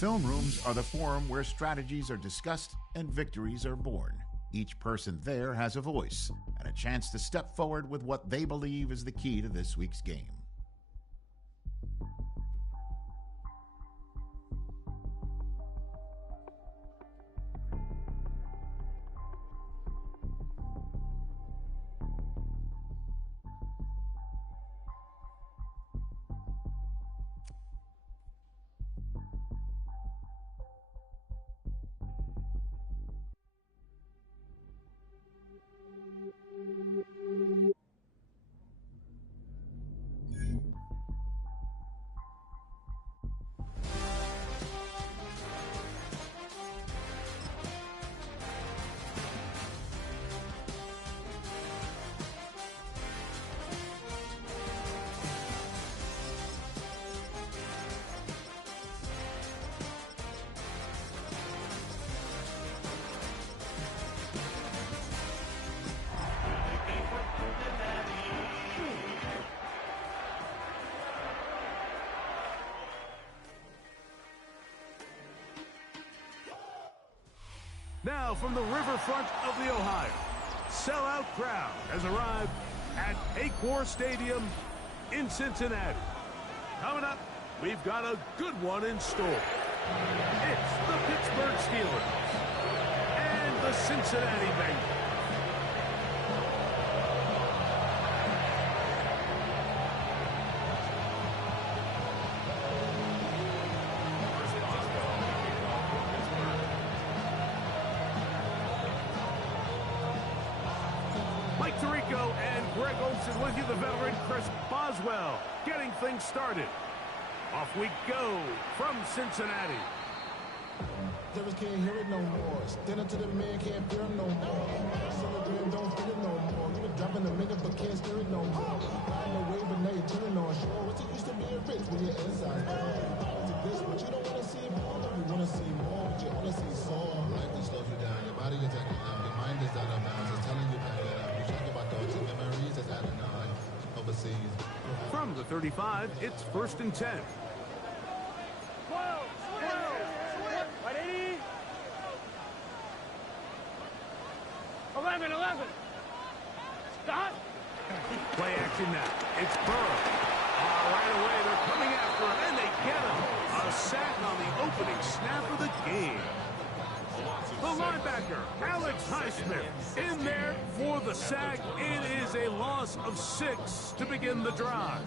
Film rooms are the forum where strategies are discussed and victories are born. Each person there has a voice and a chance to step forward with what they believe is the key to this week's game. Now from the riverfront of the Ohio, sellout crowd has arrived at Paycor Stadium in Cincinnati. Coming up, we've got a good one in store. It's the Pittsburgh Steelers and the Cincinnati Bengals. With you, the veteran Chris Boswell, getting things started. Off we go from Cincinnati. Devils can't hear it no more. Stand up to the man, can't fear him no more. Some of them don't feel it no more. You been dropping a minute, but can't steer it no more. Riding the wave, but now you're turning on shore. What's it used to be a rich when you're inside? To this, but you don't want to see more. You want to see more, but you only see some. Life just slows you down. Your body is acting up. Your mind is out of bounds. It's telling you back it up. You talk about thoughts and memories that's adding on. Overseas. From the 35, it's 1st and 10. 12, 180. 11. Stop. Play action now. It's Burrow. Right away, they're coming after him, and they get him. A sack on the opening snap of the game. The linebacker, Alex Highsmith, in there for the sack. It is a loss of 6 to begin the drive.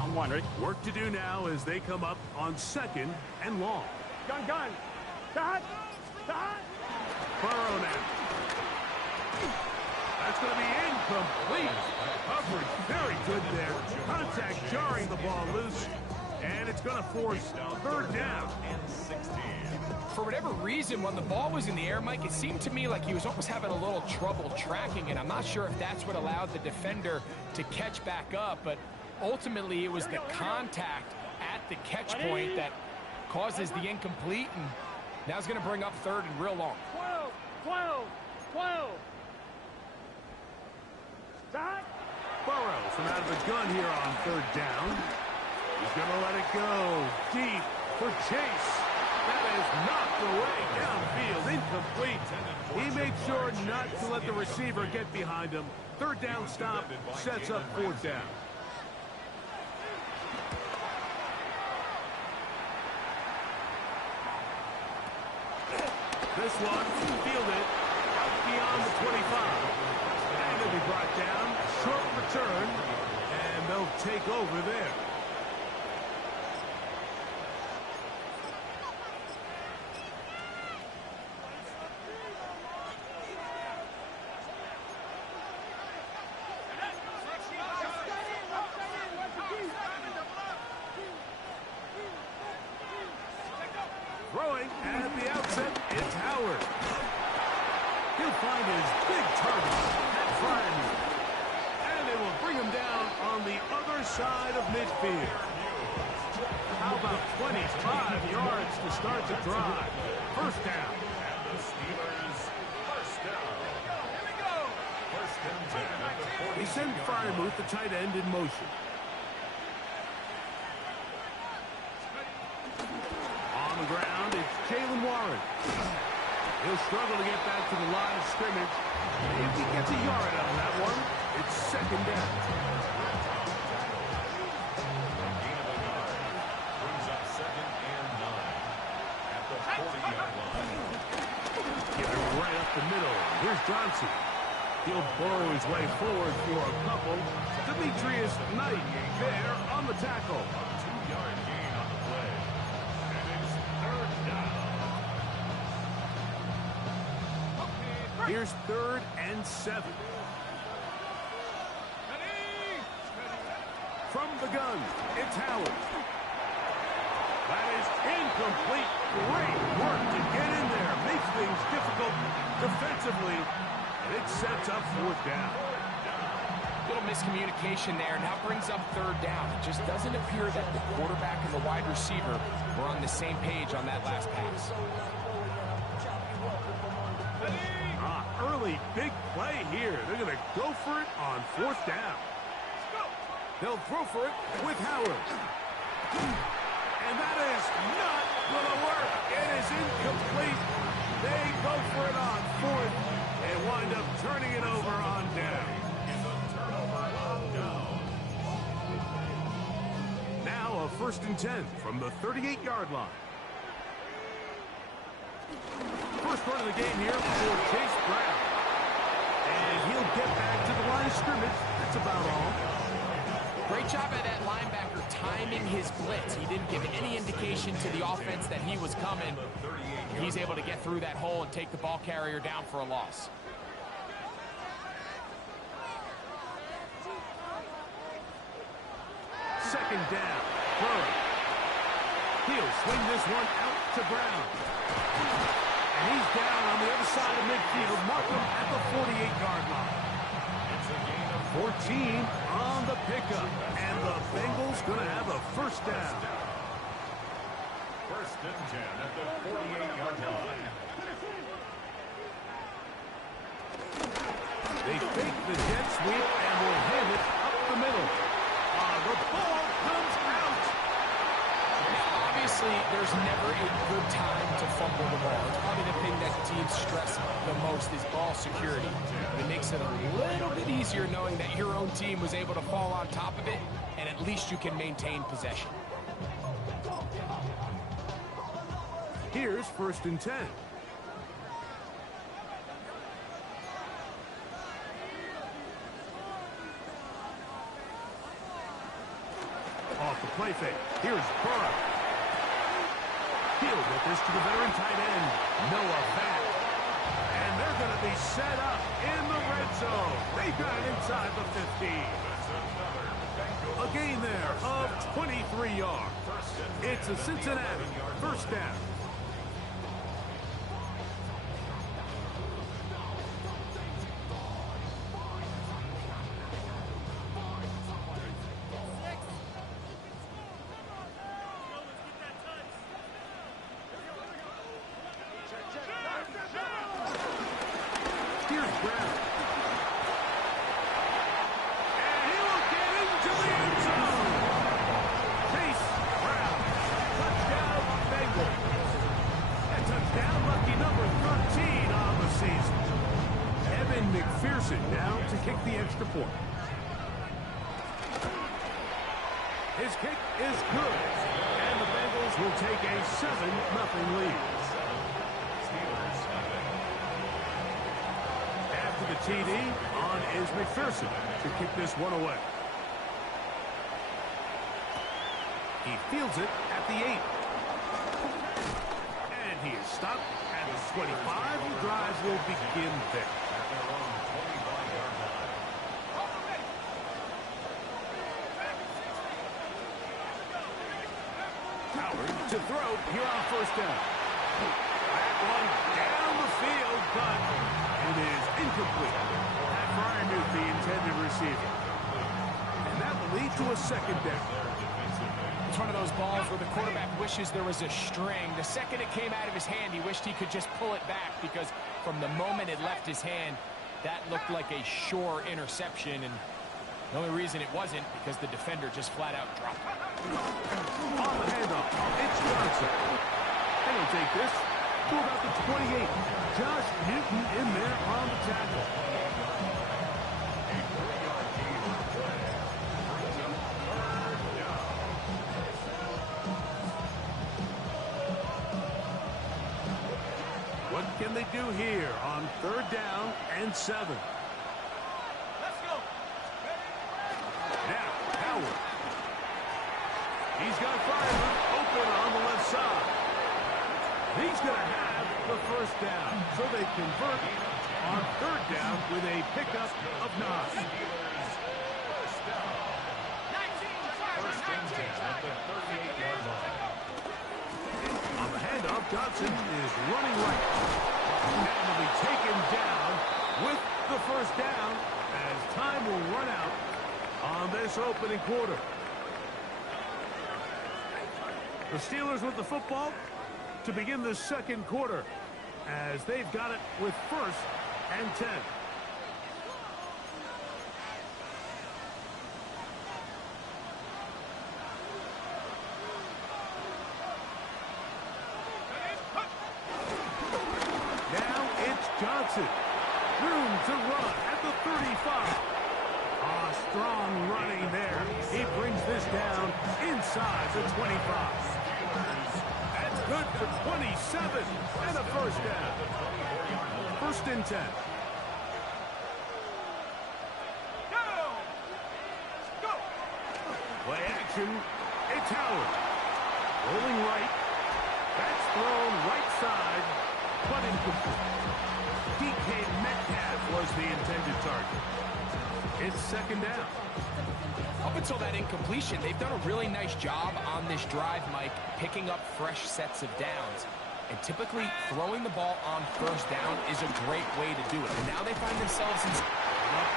I'm wondering. Work to do now as they come up on 2nd and long. Gun. Dot. Burrow now. That's going to be incomplete. Coverage very good there. Contact jarring the ball loose. And it's going to force 3rd down. For whatever reason, when the ball was in the air, Mike, it seemed to me like he was almost having a little trouble tracking it. I'm not sure if that's what allowed the defender to catch back up, but ultimately it was the contact at the catch point that causes the incomplete, and now it's going to bring up 3rd and real long. 12. Stop. Burrow from out of the gun here on 3rd down. He's going to let it go deep for Chase. That is knocked away downfield, incomplete. He made sure not to let the receiver get behind him. 3rd down stop sets up 4th down. This one fielded out beyond the 25. And it'll be brought down. Short return. And they'll take over there. Throwing at the outset, it's Howard. He'll find his big target at Friday. And it will bring him down on the other side of midfield. How about 25 yards to start the drive? First down. And the Steelers first down. Here we go. First and 10 at the 40. They send Freiermuth, the tight end, in motion. On the ground, it's Jalen Warren. He'll struggle to get back to the line of scrimmage. If he gets a yard out of that one, it's second down. Gain of a yard brings up second and 9 at the 40-yard line. Give it right up the middle. Here's Johnson. He'll burrow his way forward for a couple. Demetrius Knight there on the tackle. 2-yard gain on the play. And it's third down. Here's 3rd and 7. From the gun, it's Howard. That is incomplete. Great work to get in there. Makes things difficult defensively. And it sets up 4th down. Little miscommunication there, and that brings up 3rd down. It just doesn't appear that the quarterback and the wide receiver were on the same page on that last pass. Early big play here. They're going to go for it on 4th down. They'll throw for it with Howard. And that is not going to work. It is incomplete. They go for it on 4th and wind up turning it over on down. Now a 1st and 10 from the 38-yard line. First run of the game here for Chase Brown. And he'll get back to the line of scrimmage. That's about all. Great job by that linebacker timing his blitz. He didn't give any indication to the offense that he was coming. He's able to get through that hole and take the ball carrier down for a loss. Second down. Burrow. He'll swing this one out to Brown. And he's down on the other side of midfield. Mark him at the 48-yard line. It's a gain of 14 on the pickup. And the Bengals going to have a first down. first and 10 at the 48-yard line. They fake the jet sweep and will hand it up the middle. The ball comes out. Obviously, there's never a good time to fumble the ball. It's probably the thing that teams stress the most is ball security. It makes it a little bit easier knowing that your own team was able to fall on top of it, and at least you can maintain possession. Here's 1st and 10. Off the play fake. Here's Burrow. He'll get this to the veteran tight end, Noah Fant. And they're going to be set up in the red zone. They got it inside the 15. A gain there of 23 yards. It's a Cincinnati first down. Down to kick the extra point. His kick is good, and the Bengals will take a 7-0 lead. After the TD, on is McPherson to kick this one away. He fields it at the 8. And he is stopped at the 25. The drive will begin there. To throw here on first down. That one down the field, but it is incomplete. Pat Freiermuth, the intended receiver. And that will lead to a second down. It's one of those balls where the quarterback wishes there was a string. The second it came out of his hand, he wished he could just pull it back because from the moment it left his hand, that looked like a sure interception. And the only reason it wasn't because the defender just flat out dropped it. On the handoff, it's Johnson. And he'll take this to about the 28. Josh Newton in there on the tackle. What can they do here on 3rd down and 7? Let's go. Now, Howard. He's got Filer open on the left side. He's going to have the 1st down. So they convert on 3rd down with a pickup of 9. First and 10 at the 38-yard line. On the handoff, Johnson is running right. And will be taken down with the 1st down as time will run out on this opening quarter. The Steelers with the football to begin the 2nd quarter as they've got it with 1st and 10. Now it's Johnson. Room to run at the 35. Strong running there. He brings this down inside the 25. That's good for 27 and a 1st down. 1st and 10. Go. Play action. It's Howard. Rolling right. That's thrown right side, but incomplete. DK Metcalf was the intended target. It's 2nd down. Up until that incompletion, they've done a really nice job on this drive, Mike, picking up fresh sets of downs. And typically, throwing the ball on 1st down is a great way to do it. And now they find themselves in... The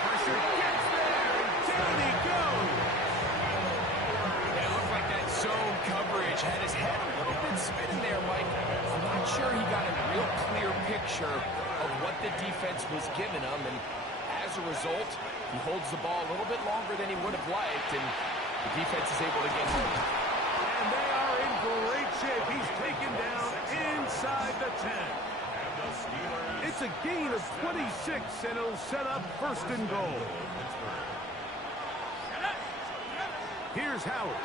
pressure gets there, and down he goes. Yeah, it looked like that zone coverage had his head a little bit spinning there, Mike. I'm not sure he got a real clear picture of what the defense was giving him. And as a result, he holds the ball a little bit longer than he would have liked, and the defense is able to get home. And they are in great shape. He's taken down inside the 10. It's a gain of 26, and it'll set up 1st and goal. Here's Howard.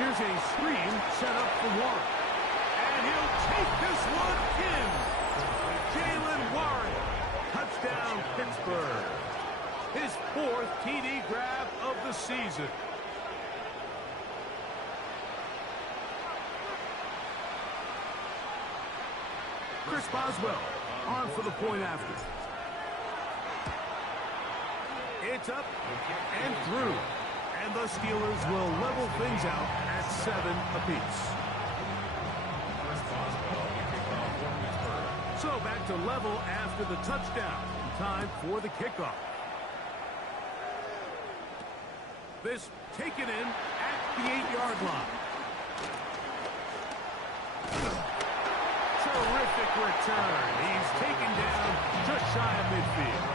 Here's a screen set up for Warren. And he'll take this one in. Jalen Warren. Touchdown, Pittsburgh. His 4th TD grab of the season. Chris Boswell on for the point after. It's up and through. And the Steelers will level things out at 7 apiece. So back to level after the touchdown. Time for the kickoff. This taken in at the 8-yard line. Terrific return. He's taken down just shy of midfield.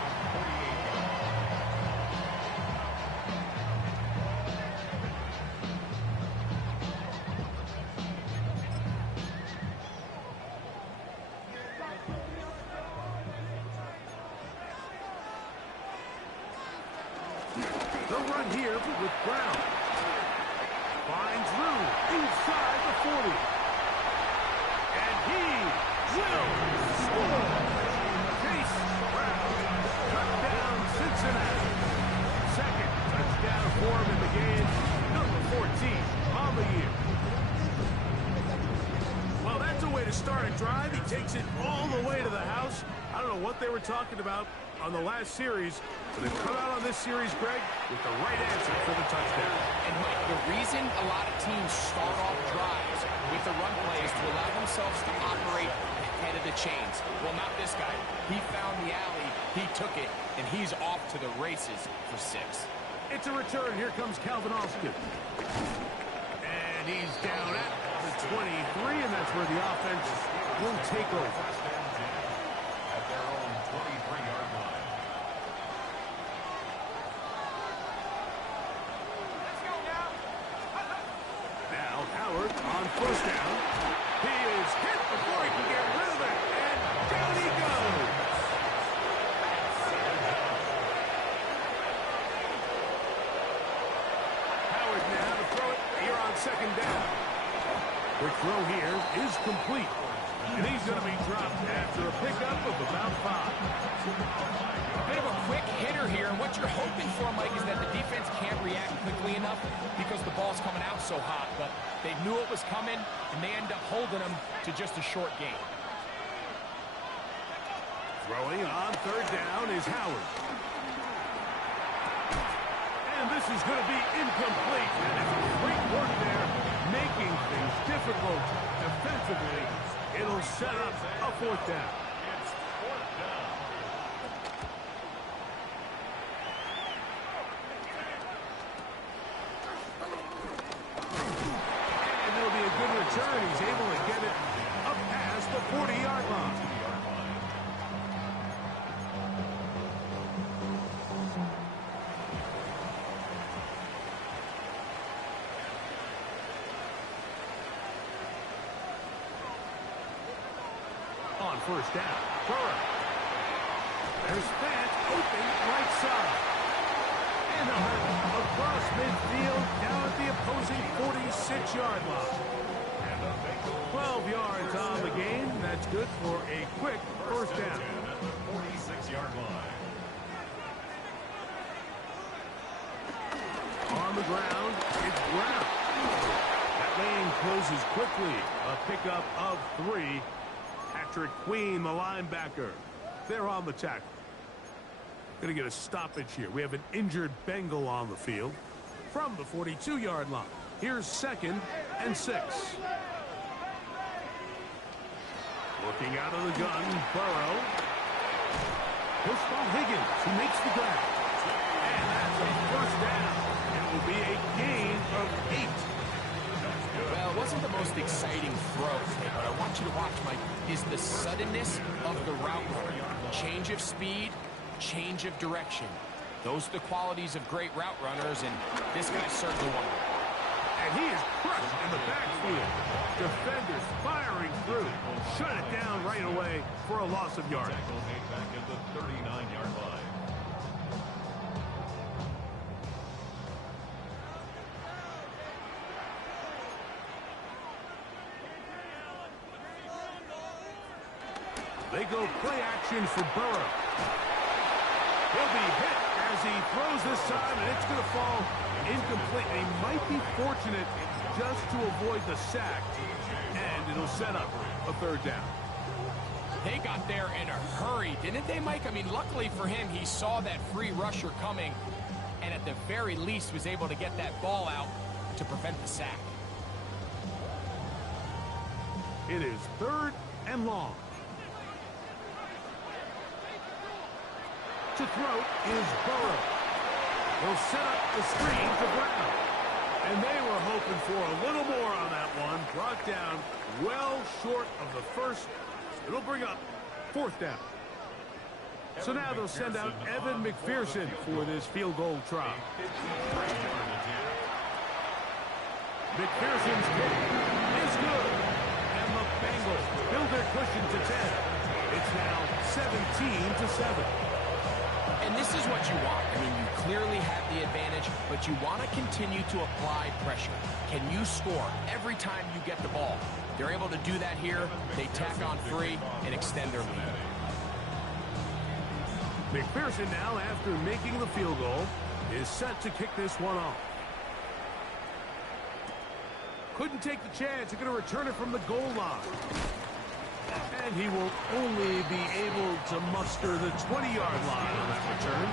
The run here with Brown. Finds room inside the 40. And he will score. Chase Brown. Touchdown, Cincinnati. 2nd touchdown for him in the game. Number 14 on the year. Well, that's a way to start a drive. He takes it all the way to the house. I don't know what they were talking about on the last series, but they've come out on this series, Greg, with the right answer for the touchdown. And Mike, the reason a lot of teams start off drives with the run play is to allow themselves to operate ahead of the chains. Well, not this guy. He found the alley, he took it, and he's off to the races for 6. It's a return. Here comes Calvin Austin. And he's down at the 23, and that's where the offense will take over. At their own 23-yard line. Let's go now. Now Howard on first down. He is hit before he can get rid of it, and down he goes. Howard now to throw it here on second down. The throw here is complete, and he's going to be dropped after a pickup of about 5. A bit of a quick hitter here, and what you're hoping for, Mike, is that the defense can't react quickly enough because the ball's coming out so hot. But they knew it was coming, and they end up holding them to just a short gain. Throwing on third down is Howard. And this is going to be incomplete. And it's great work there, making things difficult defensively. It'll set up a fourth down. It's fourth down. And it'll be a good return. He's able to get it up past the 40-yard line. On first down, Burrow. There's Fant open right side. And they'll have it across midfield down at the opposing 46-yard line. 12 yards on the game. That's good for a quick first down. At the 46-yard line. On the ground, it's Brown. That lane closes quickly. A pickup of 3. Patrick Queen, the linebacker. They're on the tackle. Going to get a stoppage here. We have an injured Bengal on the field from the 42-yard line. Here's 2nd and 6. Looking out of the gun, Burrow. Pushed by Higgins, who makes the grab. And that's a first down. It will be a gain of 8. Well, it wasn't the most exciting throw today, but I want you to watch, Mike, is the suddenness of the route runner. Change of speed, change of direction. Those are the qualities of great route runners, and this guy's certainly one. And he is crushed in the backfield. Defenders firing through. Shut it down right away for a loss of yardage. Tackle made back at the 39-yard line. They go play action for Burrow. He'll be hit as he throws this time, and it's going to fall incomplete. And he might be fortunate just to avoid the sack, and it'll set up a third down. They got there in a hurry, didn't they, Mike? I mean, luckily for him, he saw that free rusher coming, and at the very least was able to get that ball out to prevent the sack. It is 3rd and long. To throw is Burrow. He'll set up the screen to Brown. And they were hoping for a little more on that one. Brought down well short of the first. It'll bring up 4th down. So now they'll send out Evan McPherson for this field goal try. McPherson's kick is good. And the Bengals build their cushion to 10. It's now 17-7. And this is what you want. I mean, you clearly have the advantage, but you want to continue to apply pressure. Can you score every time you get the ball? They're able to do that here. They tack on 3 and extend their lead. McPherson now, after making the field goal, is set to kick this one off. Couldn't take the chance. They're going to return it from the goal line. And he will only be able to muster the 20-yard line on that return.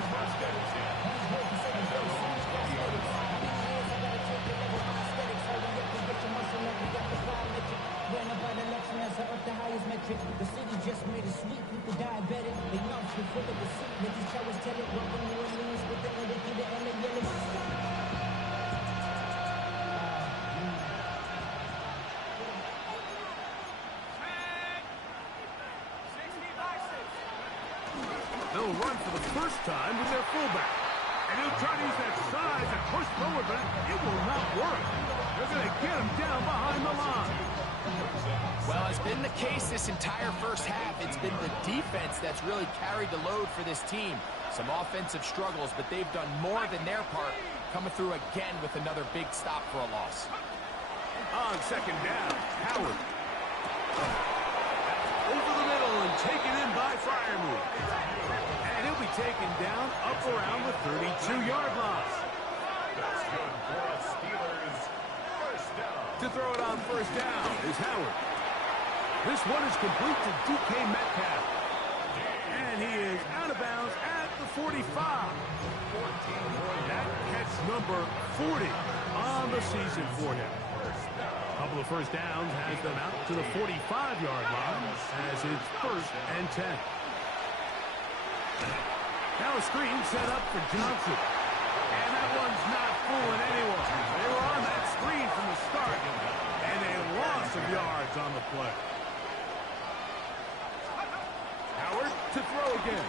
The highest metric, the city just made a sweep with the diabetic. They know full of the seat, but these showers tell it. Welcome to New Orleans with the other thing, the LA yellow. they'll run for the first time with their fullback. And he'll try to use that size and push forward, but it will not work. They're going to get him down behind the line. Well, it's been the case this entire first half. It's been the defense that's really carried the load for this team. Some offensive struggles, but they've done more than their part, coming through again with another big stop for a loss. On second down, Howard. Over the middle and taken in by Freiermuth. And he'll be taken down up around the 32-yard line. That's good for the Steelers. First down. To throw it on first down is Howard. This one is complete to DK Metcalf. And he is out of bounds at the 45. That catch number 40 on the season for him. A couple of first downs has them out to the 45-yard line as it's 1st and 10. Now a screen set up for Johnson. And that one's not fooling anyone. They were on that screen from the start. And a loss of yards on the play. Howard to throw again.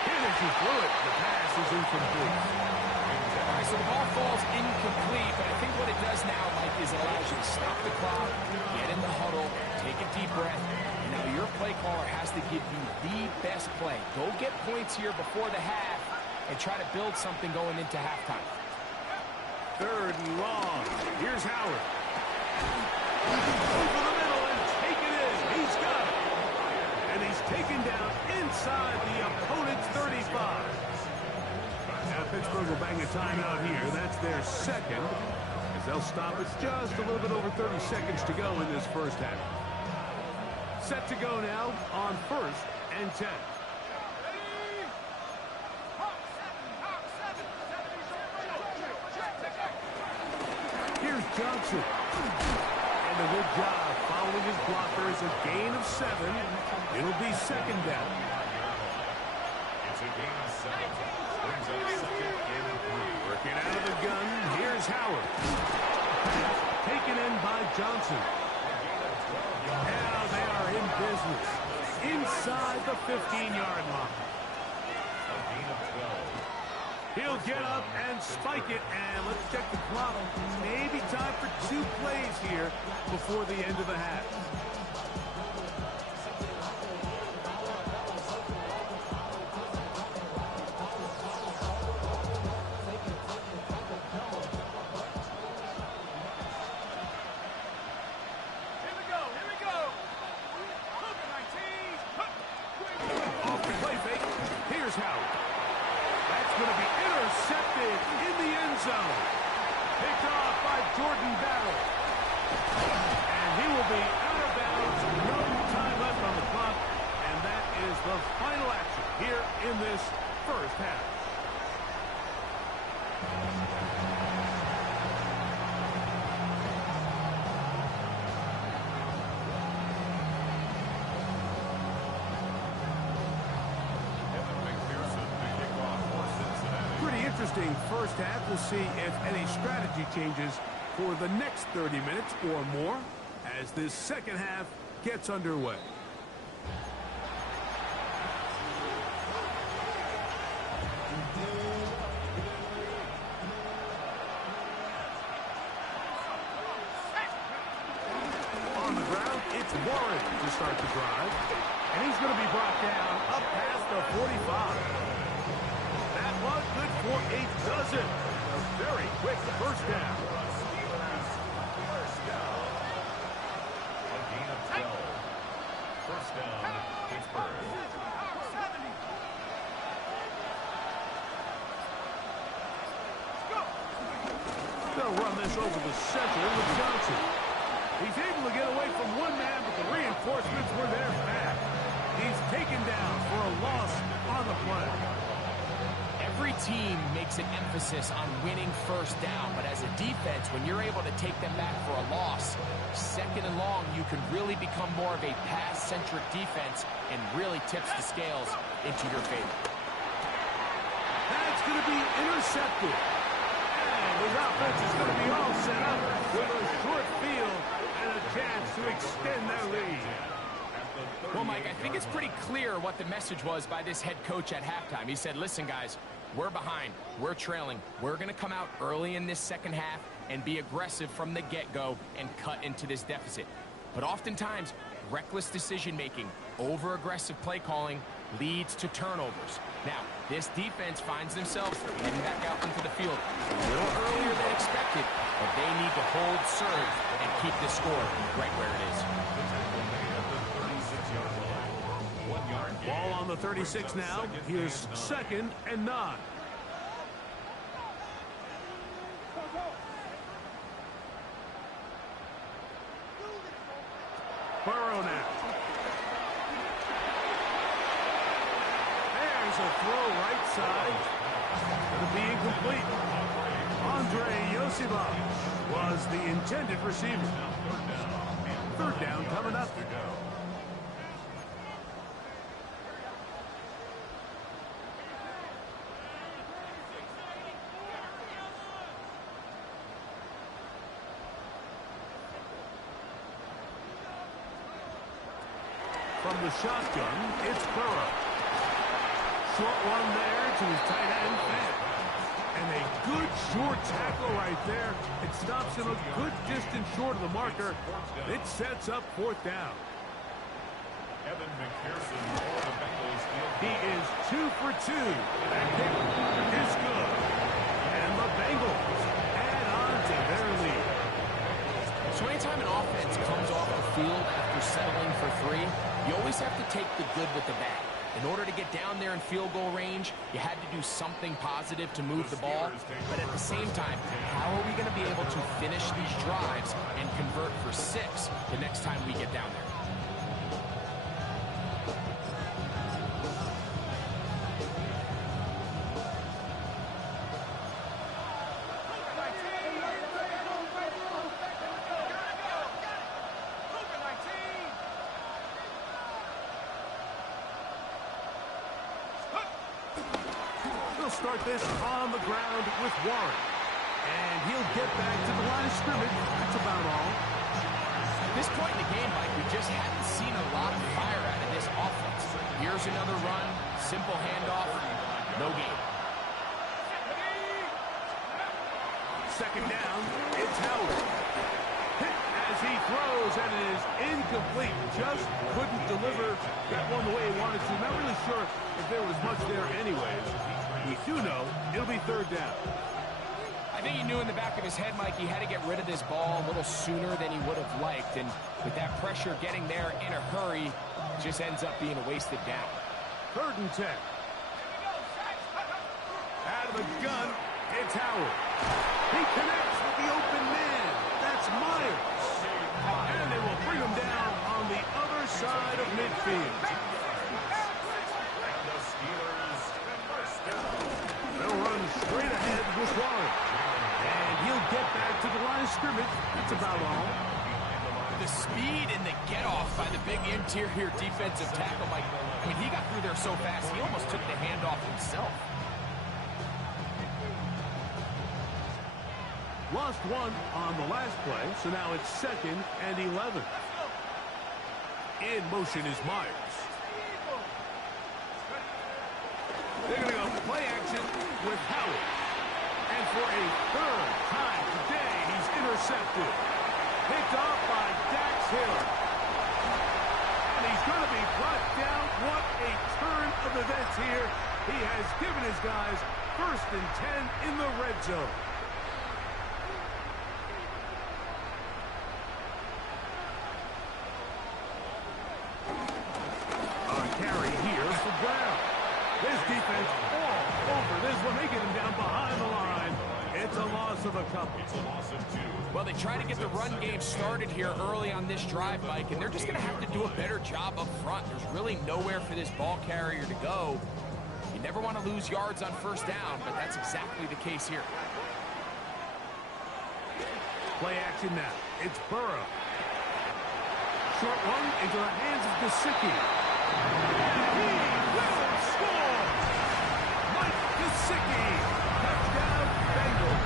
And as he threw it, the pass is incomplete. All right, so the ball falls incomplete, but I think what it does now, Mike, is it allows you to stop the clock, get in the huddle, take a deep breath, and now your play caller has to give you the best play. Go get points here before the half and try to build something going into halftime. 3rd and long. Here's Howard. Over the middle and take it in. He's got it. And he's taken down inside the opponent's 35. Now Pittsburgh will bang a timeout here. That's their second, as they'll stop it just a little bit over 30 seconds to go in this first half. Set to go now on 1st and 10. Here's Johnson. And a good job following his blockers. A gain of 7. It'll be 2nd down. It's a gain of 7. Brings up 2nd and 3. Working out of the gun. Here's Howard. Taken in by Johnson. Now they are in business. Inside the 15-yard line. A gain of 12. He'll get up and spike it, and let's check the clock. Maybe time for 2 plays here before the end of the half. Here we go. Look, 19. Off the play fake. Here's Howard. That's going to be intercepted in the end zone. Picked off by Jordan Battle. And he will be out of bounds. No time left on the clock. And that is the final action here in this first half. Pretty interesting first half. We'll see if any strategy changes for the next 30 minutes or more as this second half gets underway. On the ground, it's Warren to start the drive. And he's going to be brought down up past the 45. That was good for a dozen. A very quick first down. First down. A gain of 12. First down, Pittsburgh. They'll run this over the center with Johnson. He's able to get away from one man, but the reinforcements were there fast. He's taken down for a loss on the play. Every team makes an emphasis on winning first down, but as a defense, when you're able to take them back for a loss, 2nd and long, you can really become more of a pass-centric defense and really tips the scales into your favor. That's going to be intercepted. And his offense is going to be all set up with a short field and a chance to extend their lead. At the Well, Mike, I think it's pretty clear what the message was by this head coach at halftime. He said, listen, guys, we're behind. We're trailing. We're going to come out early in this second half and be aggressive from the get-go and cut into this deficit. But oftentimes, reckless decision-making, over-aggressive play calling leads to turnovers. Now, this defense finds themselves heading back out into the field a little earlier than expected, but they need to hold serve and keep this score right where it is. Ball on the 36 now. Here's 2nd and 9. Burrow now. There's a throw right side. It'll be incomplete. Andre Yosiba was the intended receiver. 3rd down coming up. From the shotgun, it's Burrow. Short one there to his tight end, Fant. And a good short tackle right there. It stops him a good distance short of the marker. It sets up 4th down. Evan McPherson for the Bengals. He is 2 for 2. That kick is good. And the Bengals add on to their lead. So anytime an offense comes off the field after settling for 3, you always have to take the good with the bad. In order to get down there in field goal range, you had to do something positive to move the ball. But at the same time, how are we going to be able to finish these drives and convert for 6 the next time we get down there? Start this on the ground with Warren. And he'll get back to the line of scrimmage. That's about all. At this point in the game, Mike, we just hadn't seen a lot of fire out of this offense. Here's another run, simple handoff, no gain. 2nd down, it's Howard. Hit as he throws, and it is incomplete. Just couldn't deliver that one the way he wanted to. Not really sure if there was much there anyways. We do know it'll be 3rd down. I think he knew in the back of his head, Mike, he had to get rid of this ball a little sooner than he would have liked. And with that pressure getting there in a hurry, it just ends up being a wasted down. 3rd and 10. Out of the gun, it's Howard. He connects with the open man. That's Myers. And they will bring him down on the other side of midfield. They'll run straight ahead with Warren. And he'll get back to the line of scrimmage. That's about all. The speed and the get-off by the big interior defensive tackle, Mike. I mean, he got through there so fast, he almost took the handoff himself. Lost one on the last play, so now it's 2nd and 11. In motion is Myers. They're going to go play action with Howard. And for a 3rd time today, he's intercepted. Picked off by Dax Hill. And he's going to be brought down. What a turn of events here. He has given his guys 1st and 10 in the red zone. A carry here for Brown. This defense all over this one. They get him down behind the line. It's a loss of a couple. It's a loss of 2. Well, they try to get the run game started here early on this drive, Mike, and they're just going to have to do a better job up front. There's really nowhere for this ball carrier to go. You never want to lose yards on 1st down, but that's exactly the case here. Play action now. It's Burrow. Short one into the hands of Gesicki. He will score! Mike Gesicki. Touchdown, Bengals.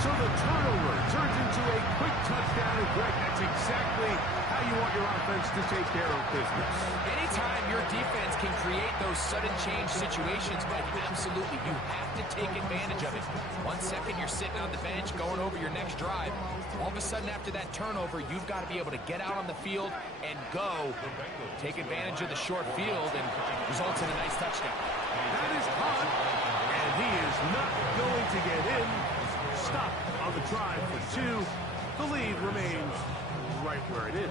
So the turnover turns into a quick touchdown. got it, Greg. That's exactly how you want your offense to take care of business. Anytime your defense can create those sudden change situations, Mike, absolutely, you have to take advantage of it. 1 second you're sitting on the bench going over your next drive. All of a sudden after that turnover, you've got to be able to get out on the field and go. Take advantage of the short field and results in a nice touchdown. That is caught, and he is not going to get in. Stop on the drive for 2. The lead remains right where it is.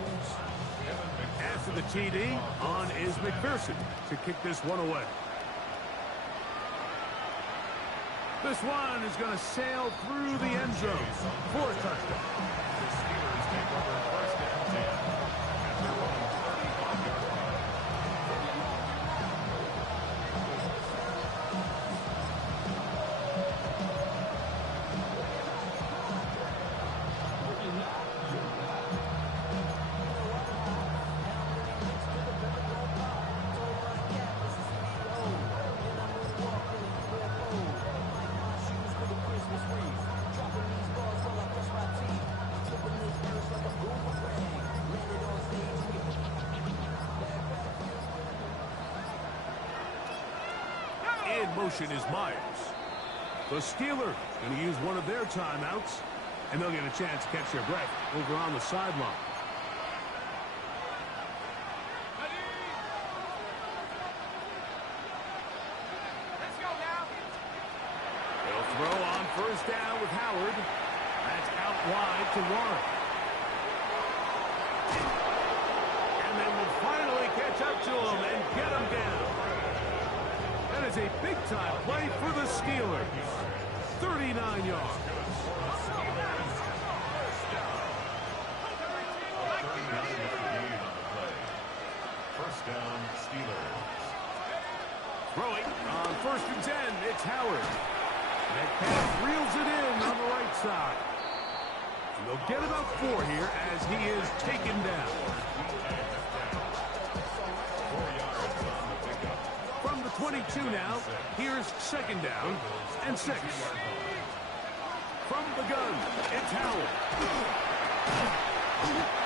After the TD, on is McPherson to kick this one away. This one is going to sail through the end zone for a touchdown. The Steelers take over first and 10 after running 35-yard line. In motion is Myers. The Steelers going to use one of their timeouts, and they'll get a chance to catch their breath over on the sideline. Let's go now. They'll throw on first down with Howard. That's out wide to Warren. And then will finally catch up to him and get him down. That is a big-time play for the Steelers. 39 yards. First down, Steelers. Throwing on first and 10, it's Howard. Metcalf reels it in on the right side. And they'll get about 4 here as he is taken down. 4 yards on the pickup. From the 22 now, here's second down and 6. From the gun, it's Howard.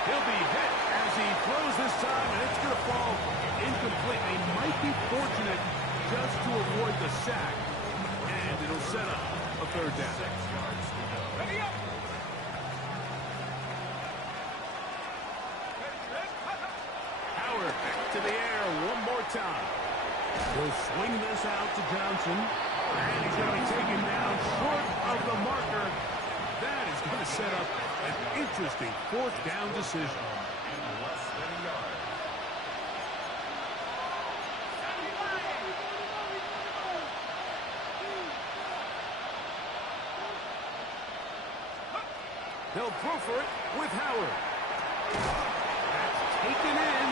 He'll be hit as he throws this time, and it's going to fall incomplete. He might be fortunate just to avoid the sack, and it'll set up a third down. 6 yards to go. Ready up. Howard back to the air one more time. He'll swing this out to Johnson, and he's going to be taken down short of the marker. That is going to set up an interesting fourth down decision. In less than a yard. They'll throw for it with Howard. That's taken in,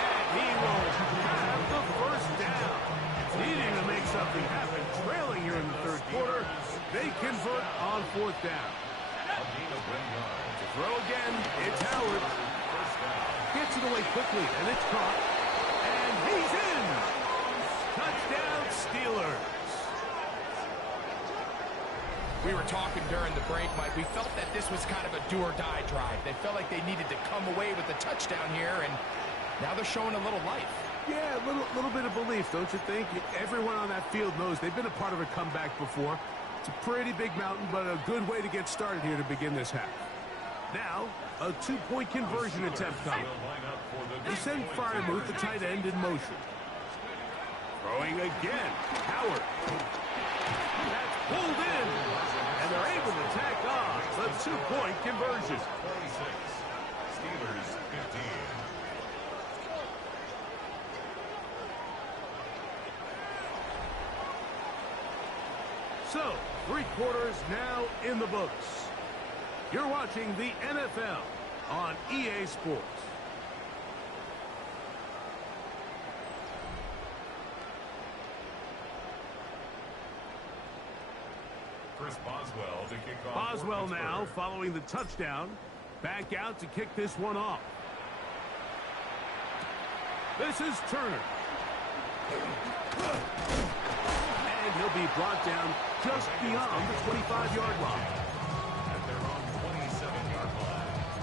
and he will have the first down. Needing to make something happen, trailing here in the third quarter. They convert on fourth down. A gain of 1 yard. To throw again, it's Howard. First down. Gets it away quickly, and it's caught. And he's in. Touchdown, Steelers. We were talking during the break, Mike. We felt that this was kind of a do-or-die drive. They felt like they needed to come away with a touchdown here, and now they're showing a little life. Yeah, a little bit of belief, don't you think? Everyone on that field knows they've been a part of a comeback before. It's a pretty big mountain, but a good way to get started here to begin this half. Now, a 2-point conversion attempt coming. They send Fryermuth, the tight end, in motion. Throwing again. Howard. That's pulled in. And they're able to tack on the 2-point conversion. 26. Steelers 15. So, 3 quarters now in the books. You're watching the NFL on EA Sports. Chris Boswell to kick off. Boswell now following the touchdown. Back out to kick this one off. This is Turner. And he'll be brought down just beyond the 25-yard line. At their own 27-yard line.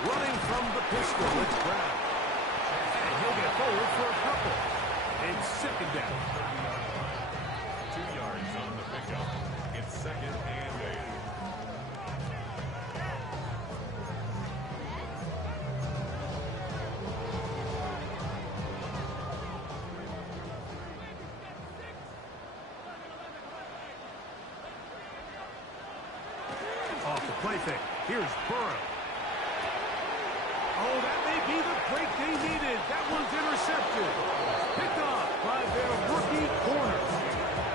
Running from the pistol, it's Brown. And he'll get forward for a couple. It's second down. 2 yards on the pickup. It's second and 8. Off the play fake. Here's Burrow. Oh, that may be the break they needed. That one's intercepted. Picked off by their rookie corner.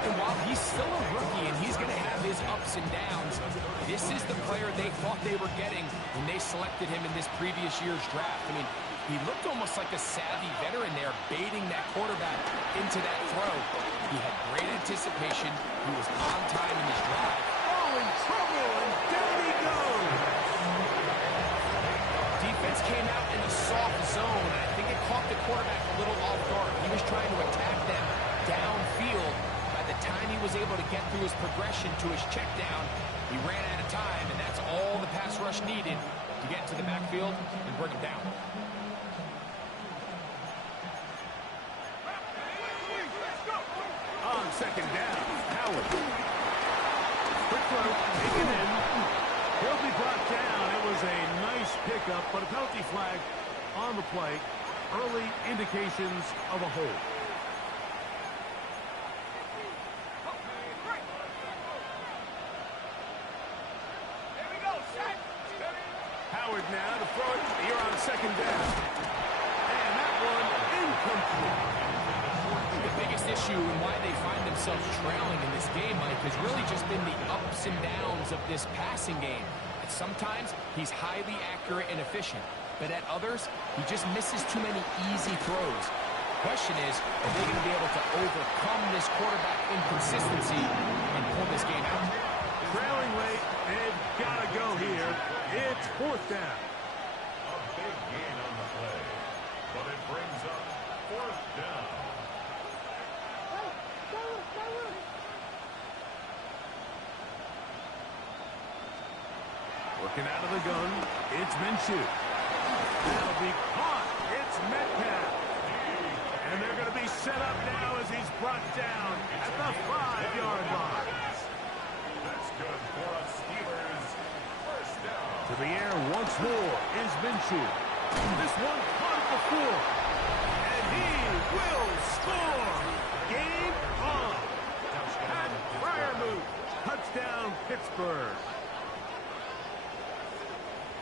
And while he's still a rookie and he's going to have his ups and downs, this is the player they thought they were getting when they selected him in this previous year's draft. I mean, he looked almost like a savvy veteran there, baiting that quarterback into that throw. He had great anticipation. He was on time in his drive. Oh, in trouble, and down he goes. Defense came out in a soft zone, and I think it caught the quarterback a little off guard. He was trying to attack them downfield. By the time he was able to get through his progression to his check down, he ran out of time, and that's all the pass rush needed to get to the backfield and bring him down. On second down, Howard. Quick throw, taken in. He'll be brought down. It was a nice pickup, but a penalty flag on the play. Early indications of a hold. Howard now to throw it here on second down. And that one incomplete. The biggest issue and why they find themselves trailing in this game, Mike, has really just been the ups and downs of this passing game. And sometimes he's highly accurate and efficient, but at others, he just misses too many easy throws. The question is, are they going to be able to overcome this quarterback inconsistency and pull this game out? Trailing late, they've got to go here. It's fourth down. A big gain on the play, but it brings up fourth down. Working out of the gun, it's Minshew. That'll be caught. It's Metcalf. And they're going to be set up now as he's brought down at the 5-yard line. That's good for us Steelers. First down. To the air once more is Minshew. This one caught at the 4. And he will score. Game on. Pat Fryermuth. Touchdown, Pittsburgh.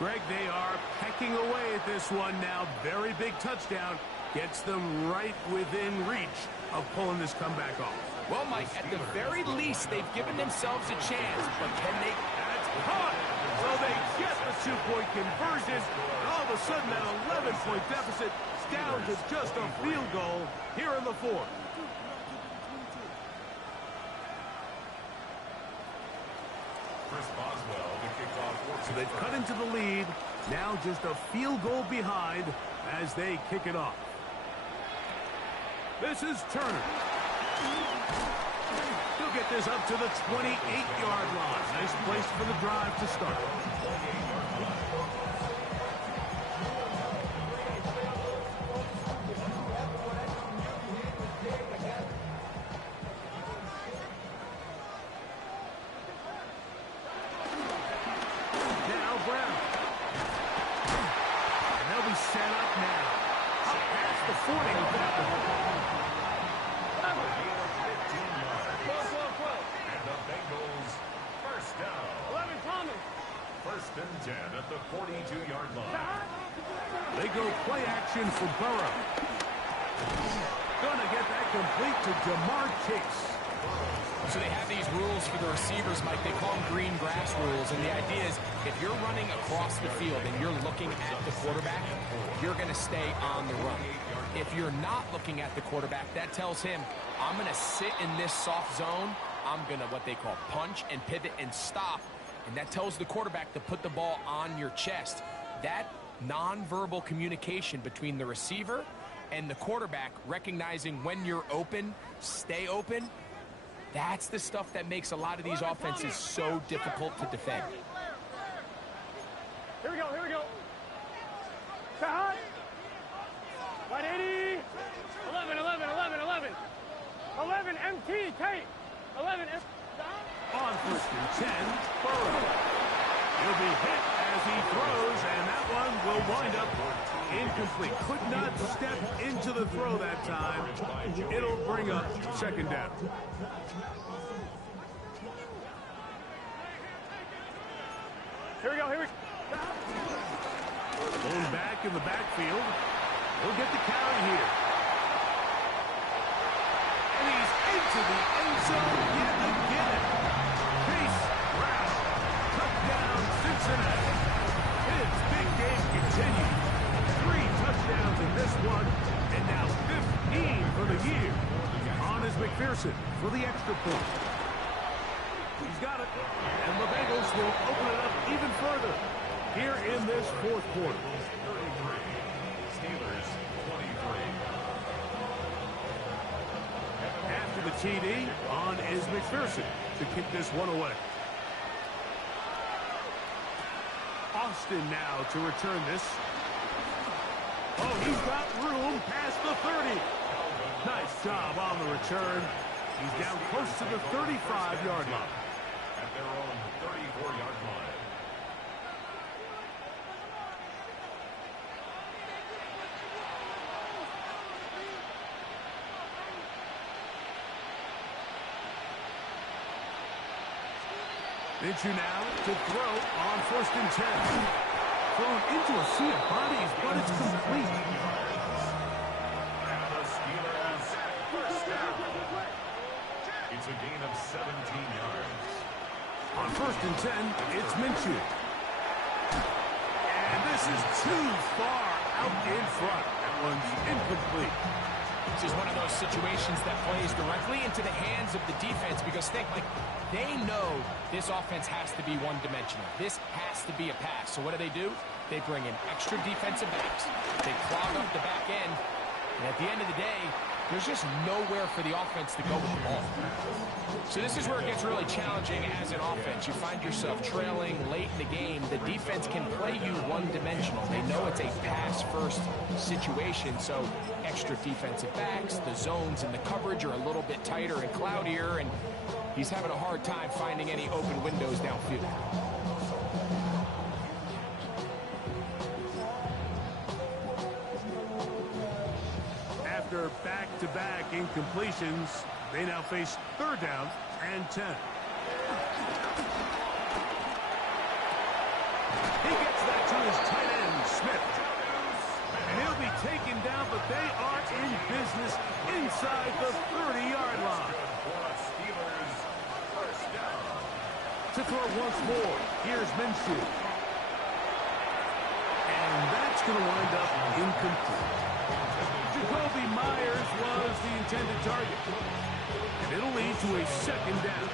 Greg, they are pecking away at this one now. Very big touchdown. Gets them right within reach of pulling this comeback off. Well, Mike, at the very least, they've given themselves a chance, but can they? That's caught. So they get the 2-point conversion. And all of a sudden, that 11-point deficit is down to just a field goal here in the fourth. Chris Boswell to kick off. So they've cut into the lead. Now just a field goal behind as they kick it off. This is Turner. He'll get this up to the 28-yard line. Nice place for the drive to start. Now Brown. And they'll be set up now. Up past the 40 with that one. And the Bengals first down. 11 coming. First and 10 at the 42-yard line. They go play action for Burrow. Gonna get that complete to Jamar Chase. So they have these rules for the receivers, Mike. They call them green grass rules. And the idea is if you're running across the field and you're looking at the quarterback, you're going to stay on the run. If you're not looking at the quarterback, that tells him, I'm going to sit in this soft zone. I'm going to what they call punch and pivot and stop. And that tells the quarterback to put the ball on your chest. That nonverbal communication between the receiver and the quarterback, recognizing when you're open, stay open, that's the stuff that makes a lot of these offenses so difficult to defend. Here we go, here we go. wind up incomplete. Could not step into the throw that time. It'll bring up second down. Here we go, here we go. Going back in the backfield. He'll get the carry here. And he's into the end zone yet again. Chase Brown. Touchdown, Cincinnati. His big game continues. 3 touchdowns in this one, and now 15 for the year. On is McPherson for the extra point. He's got it, and the Bengals will open it up even further here in this fourth quarter. Steelers 23. After the TD, on is McPherson to kick this one away. Austin now to return this. Oh, he's got room past the 30. Nice job on the return. He's down close to the 35-yard line. At their own 34-yard line. Minshew now to throw on 1st and 10. Thrown into a sea of bodies, but it's complete. And the Steelers first down. It's a gain of 17 yards. On 1st and 10, it's Minshew. And this is too far out in front. That one's incomplete. This is one of those situations that plays directly into the hands of the defense because they know this offense has to be one-dimensional. This has to be a pass. So what do? They bring in extra defensive backs. They clog up the back end. And at the end of the day, there's just nowhere for the offense to go with the ball. So this is where it gets really challenging as an offense. You find yourself trailing late in the game. The defense can play you one-dimensional. They know it's a pass-first situation, so extra defensive backs, the zones and the coverage are a little bit tighter and cloudier, and he's having a hard time finding any open windows downfield. After back-to-back incompletions, they now face 3rd down and 10. He gets that to his tight end, Smith. And he'll be taken down, but they are in business inside the 30-yard line. Steelers first down. To throw once more, here's Minshew. And that's going to wind up incomplete. Jacoby Myers was the intended target. And it'll lead to a 2nd down.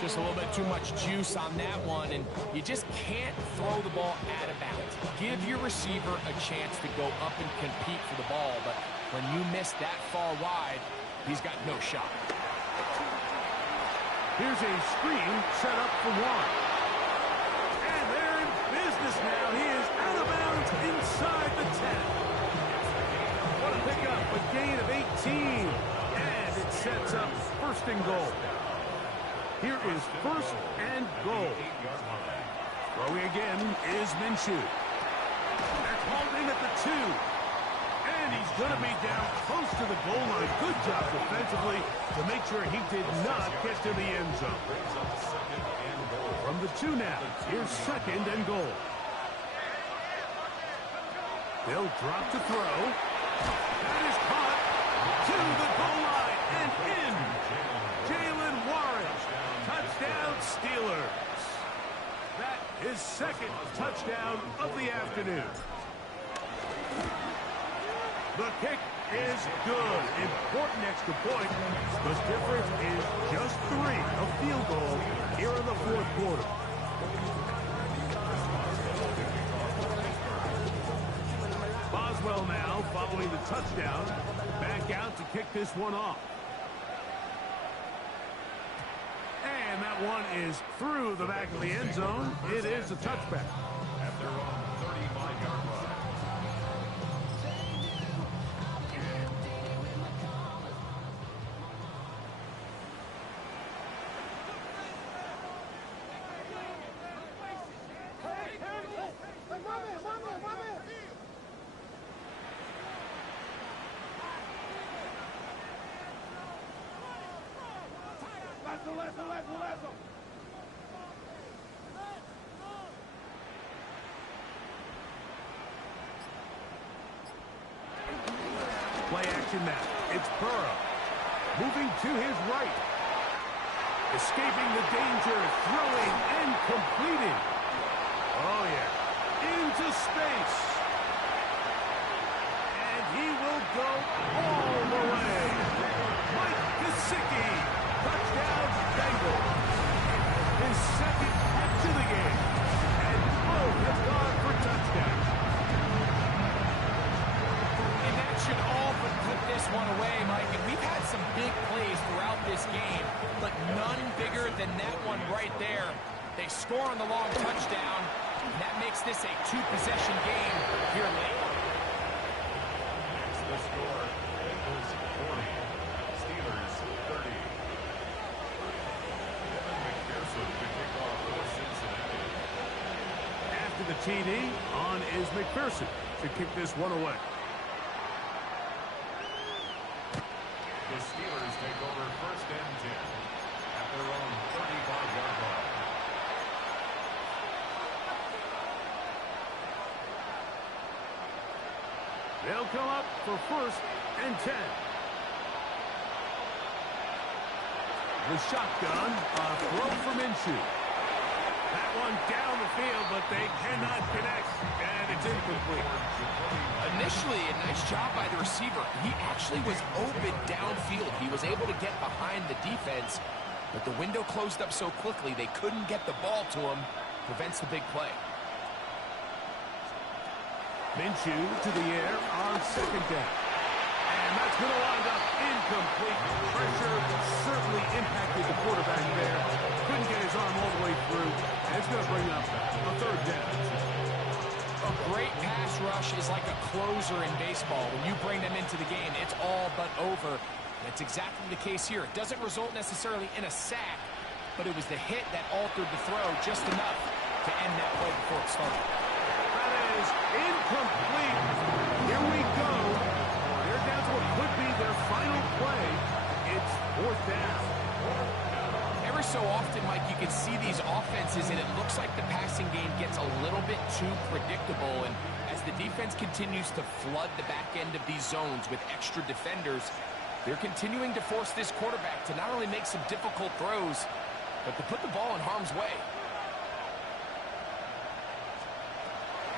Just a little bit too much juice on that one, and you just can't throw the ball out of bounds. Give your receiver a chance to go up and compete for the ball, but when you miss that far wide, he's got no shot. Here's a screen set up for one. And they're in business now. He is out of bounds inside the 10. What a pickup, a gain of 18. And it sets up 1st and goal. Here is 1st and goal. Throwing again is Minshew. That's hauled in at the 2. And he's going to be down close to the goal line. Good job defensively to make sure he did not get to the end zone. From the 2 now, here's 2nd and goal. They'll drop to throw. That is caught to the goal line and in. Jalen Warren. Touchdown Steelers. That is 2nd touchdown of the afternoon. The kick is good. Important extra point. The difference is just 3, a field goal here in the 4th quarter. Boswell now following the touchdown. Back out to kick this one off. And that one is through the back of the end zone. It is a touchback. At their own 35-yard line. Play action now. It's Burrow. Moving to his right. Escaping the danger, throwing and completing. Oh, yeah. Into space. And he will go all the way. Mike Gesicki. Touchdown, Bengals. His second hit to the game. And both have gone for touchdowns. And that should all but put this one away, Mike. And we've had some big plays throughout this game, but none bigger than that one right there. They score on the long touchdown, and that makes this a two-possession game here late. It's the score. Bengals 40. Steelers 30. Kevin McPherson to kick off for Cincinnati. After the TD, on is McPherson to kick this one away. The Steelers take over first and 10 at their own 35-yard line. They'll come up for first and 10. The shotgun, a throw from Minshew. That one down the field, but they cannot connect, and it's incomplete. Initially, a nice job by the receiver. He actually was open downfield. He was able to get behind the defense, but the window closed up so quickly they couldn't get the ball to him. Prevents the big play. Minshew to the air on second down. And that's going to wind up incomplete. Pressure certainly impacted the quarterback there. Couldn't get his arm all the way through. And it's going to bring up a third down. A great pass rush is like a closer in baseball. When you bring them into the game, it's all but over. That's exactly the case here. It doesn't result necessarily in a sack, but it was the hit that altered the throw just enough to end that play before it started. That is incomplete. Here we go. They're down to what could be their final play. It's fourth down. Every so often, Mike, you can see these offenses, and it looks like the passing game gets a little bit too predictable. And as the defense continues to flood the back end of these zones with extra defenders, they're continuing to force this quarterback to not only make some difficult throws, but to put the ball in harm's way.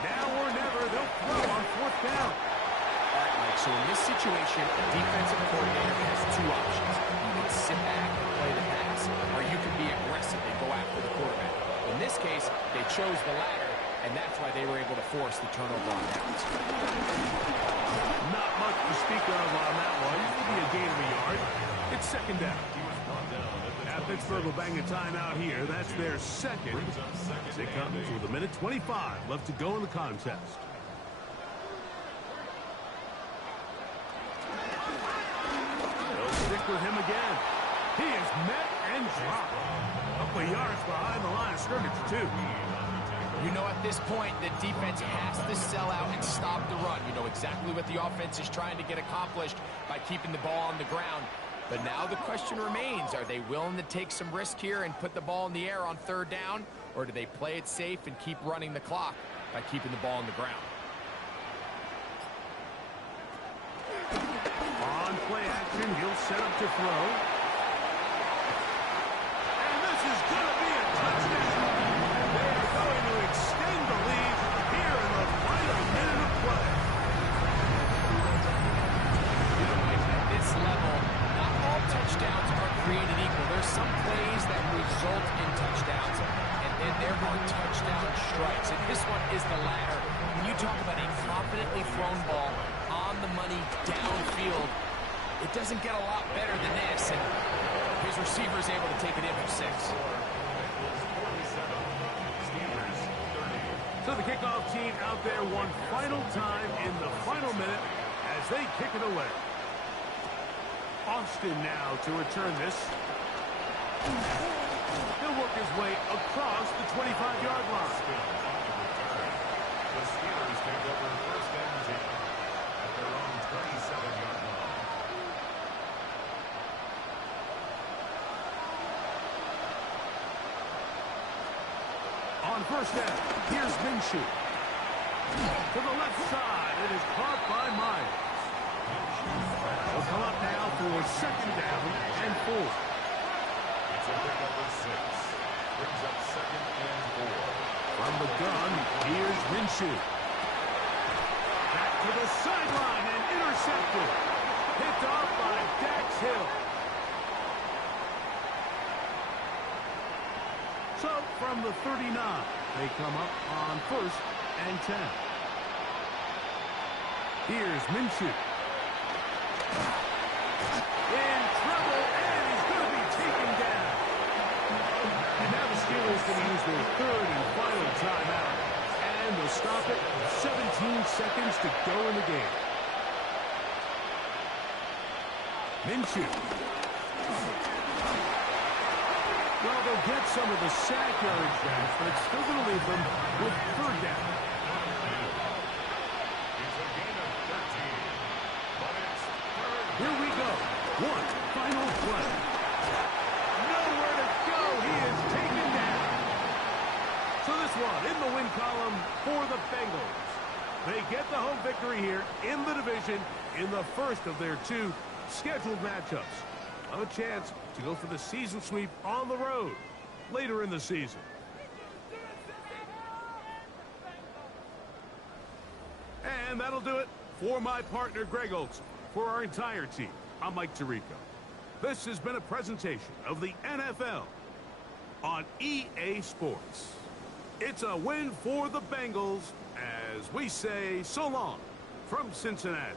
Now or never, they'll throw on fourth down. All right, Mike, so in this situation, a defensive coordinator has two options. You can sit back and play the pass, or you can be aggressive and go after the quarterback. In this case, they chose the latter, and that's why they were able to force the turnover on downs. Not much to speak of on that one. Maybe a gain of a yard. It's second down. Now Pittsburgh will bang a timeout here. That's their second. As it comes with 1:25 left to go in the contest. They'll stick with him again. He is met and dropped. A couple of yards behind the line of scrimmage, too. You know, at this point, the defense has to sell out and stop the run. You know exactly what the offense is trying to get accomplished by keeping the ball on the ground. But now the question remains, are they willing to take some risk here and put the ball in the air on third down? Or do they play it safe and keep running the clock by keeping the ball on the ground? On play action, he'll set up to throw. And this is going to be a touchdown. They're going to extend the lead here in the final minute of play. You know, Mike, at this level, not all touchdowns are created equal. There's some plays that result in touchdowns, and then there are touchdown strikes. And this one is the latter. When you talk about a confidently thrown ball on the money downfield, it doesn't get a lot better than this. And his receiver is able to take it in for 6. So the kickoff team out there one final time in the final minute as they kick it away. Austin now to return this. He'll work his way across the 25-yard line. The Steelers take over first and 10 at their own 37-yard line. first down. Here's Minshew. To the left side. It is caught by Myers. Will come up now for second down and 4. It's a pick up of 6. Brings up second and 4. From the gun, here's Minshew. Back to the sideline and intercepted. Picked off by Dax Hill. So from the 39, they come up on first and 10. Here's Minshew. In trouble, and he's going to be taken down. And now the Steelers going to use their third and final timeout. And they'll stop it with 17 seconds to go in the game. Minshew. Well, they'll get some of the sack yardage back, but it's still going to leave them with third down. It's a gain of 13. But it's third. Here we go. One final play. Nowhere to go. He is taken down. So this one in the win column for the Bengals. They get the home victory here in the division in the first of their 2 scheduled matchups. A chance to go for the season sweep on the road later in the season. And that'll do it for my partner, Greg Olson. For our entire team, I'm Mike Tirico. This has been a presentation of the NFL on EA Sports. It's a win for the Bengals as we say so long from Cincinnati.